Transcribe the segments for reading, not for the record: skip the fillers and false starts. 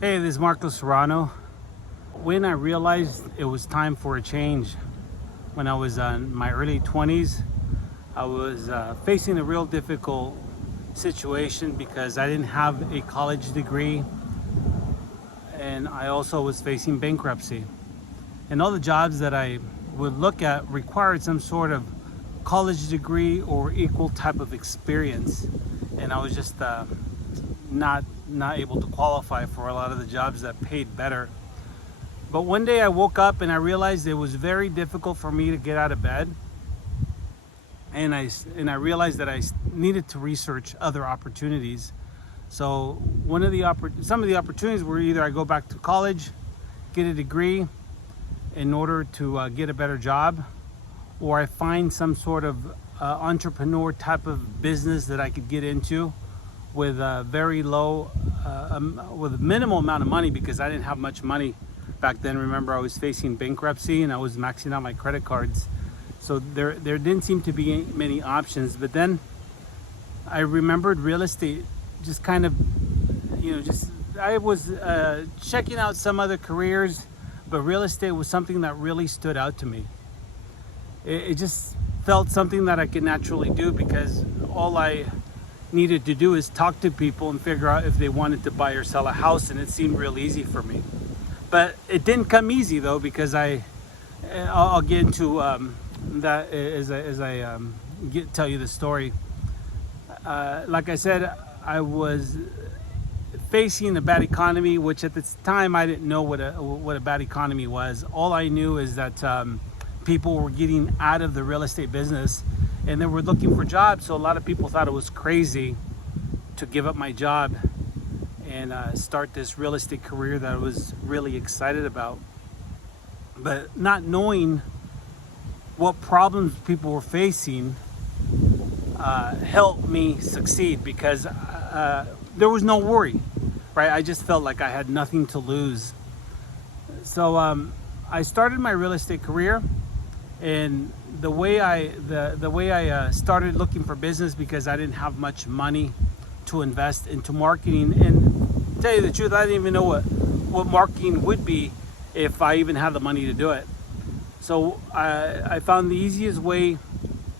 Hey, this is Marco Serrano. When I realized it was time for a change, when I was in my early 20s, I was facing a real difficult situation because I didn't have a college degree, and I also was facing bankruptcy. And all the jobs that I would look at required some sort of college degree or equal type of experience, and I was just not able to qualify for a lot of the jobs that paid better. But one day I woke up and I realized it was very difficult for me to get out of bed, and I realized that I needed to research other opportunities. So some of the opportunities were either I go back to college, get a degree in order to get a better job, or I find some sort of entrepreneur type of business that I could get into with very low, with a minimal amount of money, because I didn't have much money back then. Remember, I was facing bankruptcy and I was maxing out my credit cards. So there didn't seem to be many options. But then I remembered real estate, just kind of, just I was checking out some other careers, but real estate was something that really stood out to me. It just felt something that I could naturally do, because all I needed to do is talk to people and figure out if they wanted to buy or sell a house, and it seemed real easy for me. But it didn't come easy though, because I'll get into that as I tell you the story. Like I said, I was facing a bad economy, which at this time I didn't know what a bad economy was. All I knew is that people were getting out of the real estate business and they were looking for jobs. So a lot of people thought it was crazy to give up my job and start this real estate career that I was really excited about. But not knowing what problems people were facing helped me succeed, because there was no worry, right? I just felt like I had nothing to lose. So I started my real estate career, and the way I started looking for business, because I didn't have much money to invest into marketing. And to tell you the truth, I didn't even know what marketing would be if I even had the money to do it. So I found the easiest way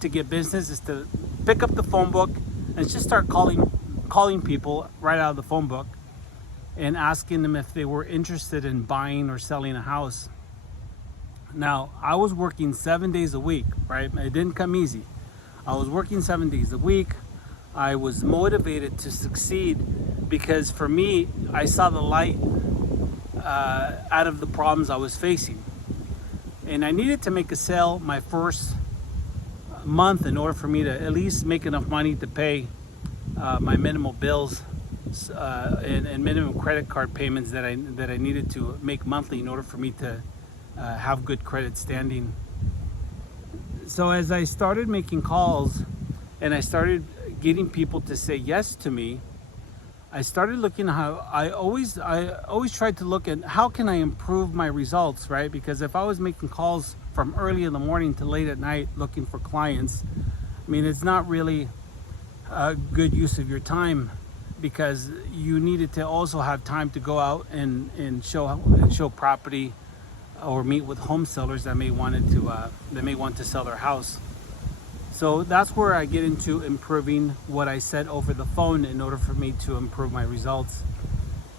to get business is to pick up the phone book and just start calling people right out of the phone book and asking them if they were interested in buying or selling a house. Now, I was working 7 days a week, right? It didn't come easy. I was working 7 days a week. I was motivated to succeed, because for me, I saw the light out of the problems I was facing. And I needed to make a sale my first month in order for me to at least make enough money to pay my minimal bills and minimum credit card payments that I needed to make monthly in order for me to have good credit standing. So as I started making calls and I started getting people to say yes to me, I started looking at how I always tried to look at how can I improve my results, right? Because if I was making calls from early in the morning to late at night looking for clients, I mean, it's not really a good use of your time, because you needed to also have time to go out and show property, or meet with home sellers that may want to sell their house. So that's where I get into improving what I said over the phone in order for me to improve my results.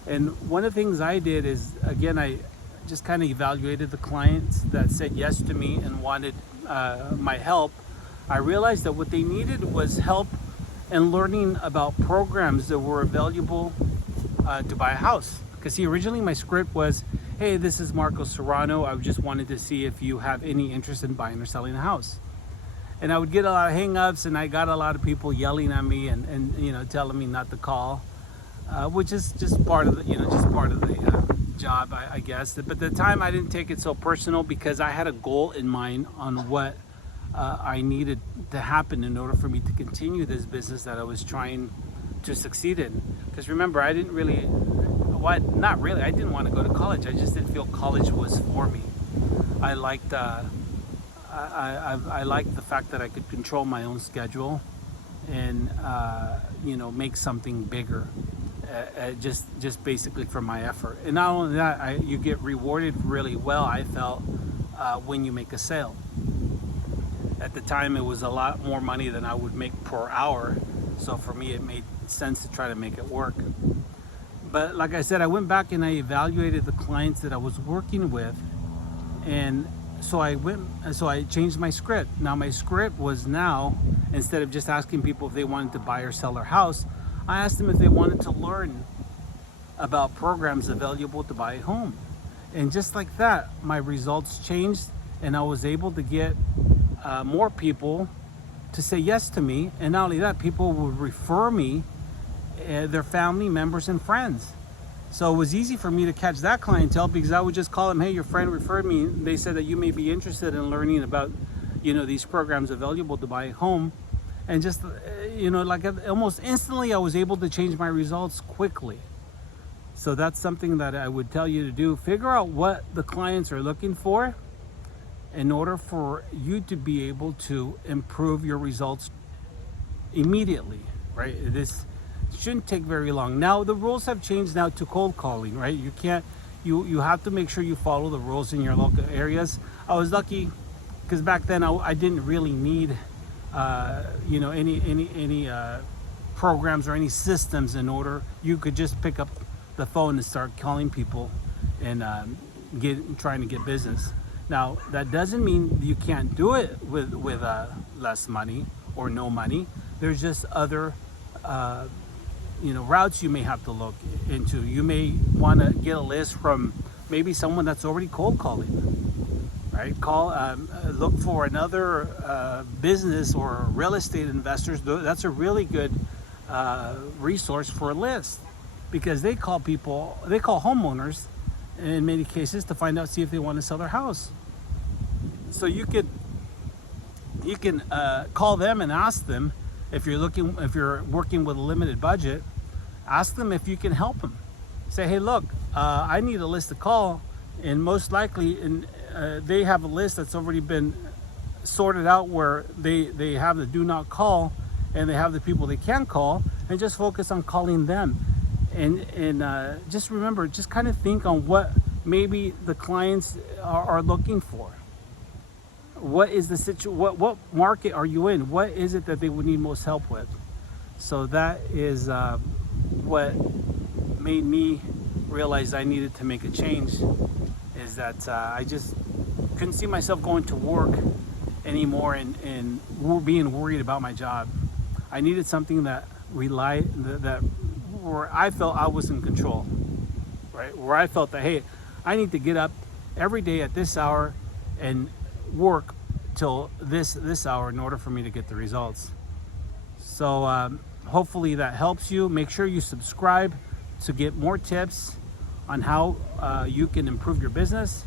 And one of the things I did is, again, I just kind of evaluated the clients that said yes to me and wanted my help. I realized that what they needed was help in learning about programs that were available to buy a house. Because see, originally my script was, hey, this is Marco Serrano. I just wanted to see if you have any interest in buying or selling a house. And I would get a lot of hang-ups, and I got a lot of people yelling at me and telling me not to call, which is just part of the job, I guess. But at the time, I didn't take it so personal, because I had a goal in mind on what I needed to happen in order for me to continue this business that I was trying to succeed in. Because remember, I didn't want to go to college. I just didn't feel college was for me. I liked I liked the fact that I could control my own schedule and make something bigger. just basically for my effort. And not only that, you get rewarded really well, I felt, when you make a sale. At the time, it was a lot more money than I would make per hour, so for me it made sense to try to make it work. But like I said, I went back and I evaluated the clients that I was working with, and so I changed my script. Now my script was, now instead of just asking people if they wanted to buy or sell their house, I asked them if they wanted to learn about programs available to buy a home. And just like that, my results changed, and I was able to get more people to say yes to me. And not only that, people would refer me their family members and friends. So it was easy for me to catch that clientele, because I would just call them, hey, your friend referred me. They said that you may be interested in learning about, these programs available to buy a home. And just, like almost instantly, I was able to change my results quickly. So that's something that I would tell you to do. Figure out what the clients are looking for in order for you to be able to improve your results immediately, right? This shouldn't take very long. Now, the rules have changed now to cold calling, right? You can't, you have to make sure you follow the rules in your local areas. I was lucky because back then I didn't really need any programs or any systems in order. You could just pick up the phone and start calling people and trying to get business. Now, that doesn't mean you can't do it with less money or no money. There's just other routes you may have to look into. You may want to get a list from maybe someone that's already cold calling, right? Look for another business or real estate investors. That's a really good resource for a list, because they call homeowners in many cases to find out, see if they want to sell their house. So you can call them and ask them, if you're working with a limited budget, ask them if you can help them. Say, hey, look, I need a list to call, and most likely, they have a list that's already been sorted out where they have the do not call, and they have the people they can call, and just focus on calling them. And just remember, just kind of think on what maybe the clients are looking for. What is the what market are you in? What is it that they would need most help with? So that is what made me realize I needed to make a change, is that I just couldn't see myself going to work anymore and being worried about my job. I needed something that where I felt I was in control, right? Where I felt that, hey, I need to get up every day at this hour and work till this hour in order for me to get the results. So hopefully that helps you. Make sure you subscribe to get more tips on how you can improve your business.